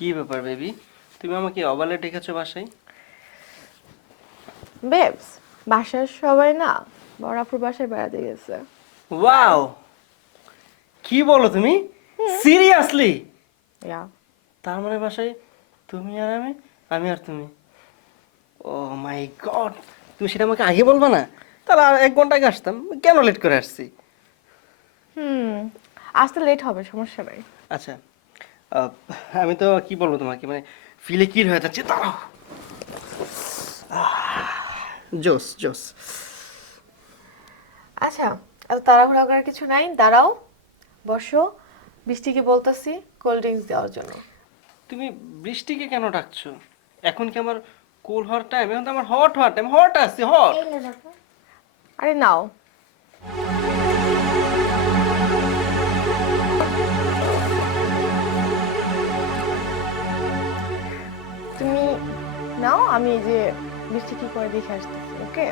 কি ব্যাপার বেবি, তুমি আমাকে অবালে ডেকেছো বাসায়? বেবস, বাসার সবাই না বড়াপুর বাসায় বেড়াতে গেছে। তাই ওয়াও, কি বলো তুমি? সিরিয়াসলি? ইয়া তার মানে বাসায় তুমি আর আমি, আমি আর তুমি। ও মাই গড, তুমি সেটা আমাকে আগে বলবা না? তাহলে আর 1 ঘন্টা আগে আসতাম। কেন লেট করে আসছি? হুম, আসতে লেট হবে, সমস্যা নাই। আচ্ছা, আহ, আমি তো কি বলবো তোমাকে, মানে ফিলে কি হয়ে যাচ্ছে, দাঁড়াও। জোস জোস। আচ্ছা, এত তাড়াহুড়া করার কিছু নাই, দাঁড়াও, বসো। বৃষ্টিকে বলতাছি কোল্ড ড্রিঙ্কস দেওয়ার জন্য। তুমি বৃষ্টিকে কেন ডাকছো? এখন কি আমার কুল হওয়ার টাইম? এখন তো আমার হট হওয়ার টাইম, হট আছে হট। আরে নাও। তুমি নাও, আমি এই যে বৃষ্টি কি করে দেখে আসতেছি, ওকে?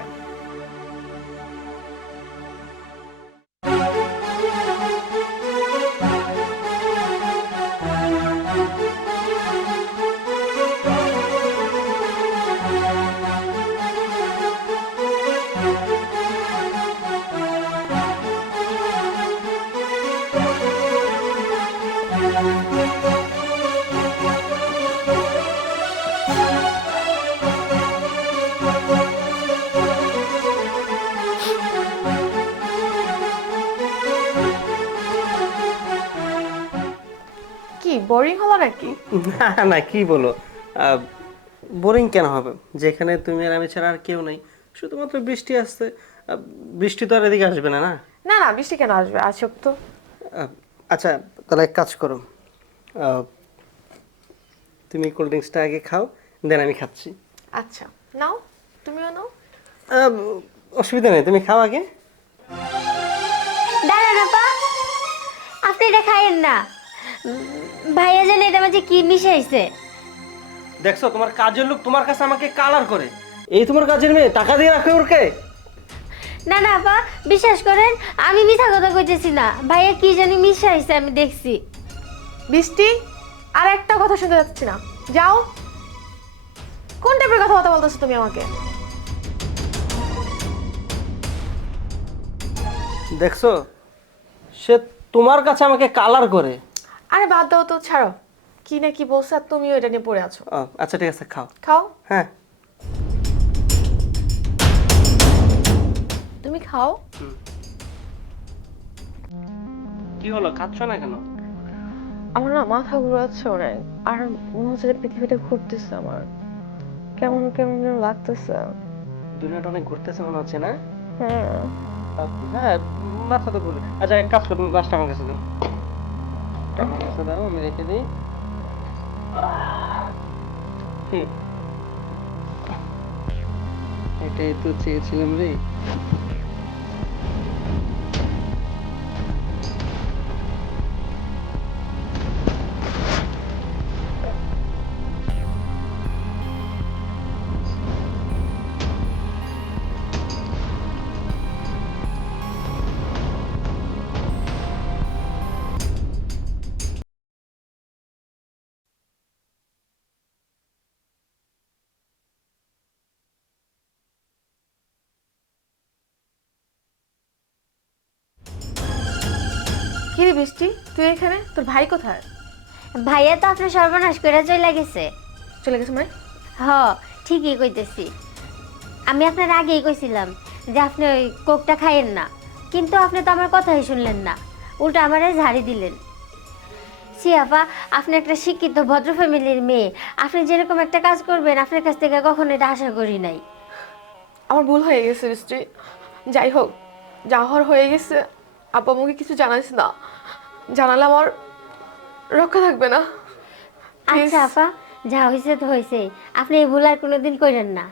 কি বোরিং হলো নাকি? না না, কি বলো, বোরিং কেন হবে? যেখানে তুমি আর আমি ছাড়া আর কেউ নেই, শুধুমাত্র বৃষ্টি আসছে। বৃষ্টি তো আর এদিকে আসবে না, না? না না, বৃষ্টি কেন আসবে, আসুক তো। আচ্ছা, তাহলে এক কাজ করো, আহ, তুমি কোল্ড ড্রিঙ্কসটা আগে খাও, দেন আমি খাচ্ছি। আচ্ছা, নাও, তুমিও নাও। আহ, অসুবিধা নেই, তুমি খাও আগে। দাঁড়ান আপা, আপনি এটা খাইয়েন না। ভাইয়া জানে এটা মাঝে কি মিশাইছে। দেখছো, তোমার কাজের লোক তোমার কাছে আমাকে কালার করে। এই তোমার কাজের মেয়ে, টাকা দিয়ে রাখো ওরকে। না না আপা, বিশ্বাস করেন, আমি মিথ্যা কথা কইতেছি না। ভাইয়া কি জানি মিশাইছে, আমি দেখছি। বৃষ্টি, আর একটা কথা শুনতে যাচ্ছি না, যাও। কোন টাইপের কথা বলতেছো তুমি আমাকে? দেখছো, সে তোমার কাছে আমাকে কালার করে। আরে বাদ দাও তো, ছাড়ো। কি না কি বলছো আর তুমিও এটা নিয়ে পড়ে আছো। আচ্ছা ঠিক আছে, খাও। খাও, হ্যাঁ। তুমি খাও। কি হলো, খাচ্ছ না কেন? আমার না মাথা ঘুরাচ্ছে অনেক, আর মনে হচ্ছে যে পৃথিবীটা ঘুরতেছে আমার, কেমন কেমন যেন লাগতেছে। দুনিয়াটা অনেক ঘুরতেছে মনে হচ্ছে, না? হ্যাঁ। হ্যাঁ, মাথা তো ঘুরে। আচ্ছা, এক কাজ করো, তুমি গ্লাসটা আমার কাছে দাও। আমার কাছে দাও, আমি রেখে দিই। হুম, এটাই তো চেয়েছিলাম রে। কি রে বৃষ্টি, তুই এখানে? তোর ভাই কোথায়? ভাইয়া তো আপনার সর্বনাশ করে চলে গেছে। চলে গেছে মানে? হ, ঠিকই কইতেছি। আমি আপনার আগেই কইছিলাম যে আপনি ওই কোকটা খাইয়েন না, কিন্তু আপনি তো আমার কথাই শুনলেন না, উল্টা আমারে ঝাড়ি দিলেন। সি আপা, আপনি একটা শিক্ষিত ভদ্র ফ্যামিলির মেয়ে, আপনি যেরকম একটা কাজ করবেন আপনার কাছ থেকে কখনো এটা আশা করি নাই। আমার ভুল হয়ে গেছে বৃষ্টি। যাই হোক, যা হওয়ার হয়ে গেছে। আব্বু আমাকে কিছু জানাইস না, জানালে আমার রক্ষা থাকবে না। প্লিজ। আচ্ছা আপা, যা হয়েছে তো হয়েছে, আপনি এই ভুল আর কোনোদিন করেন না।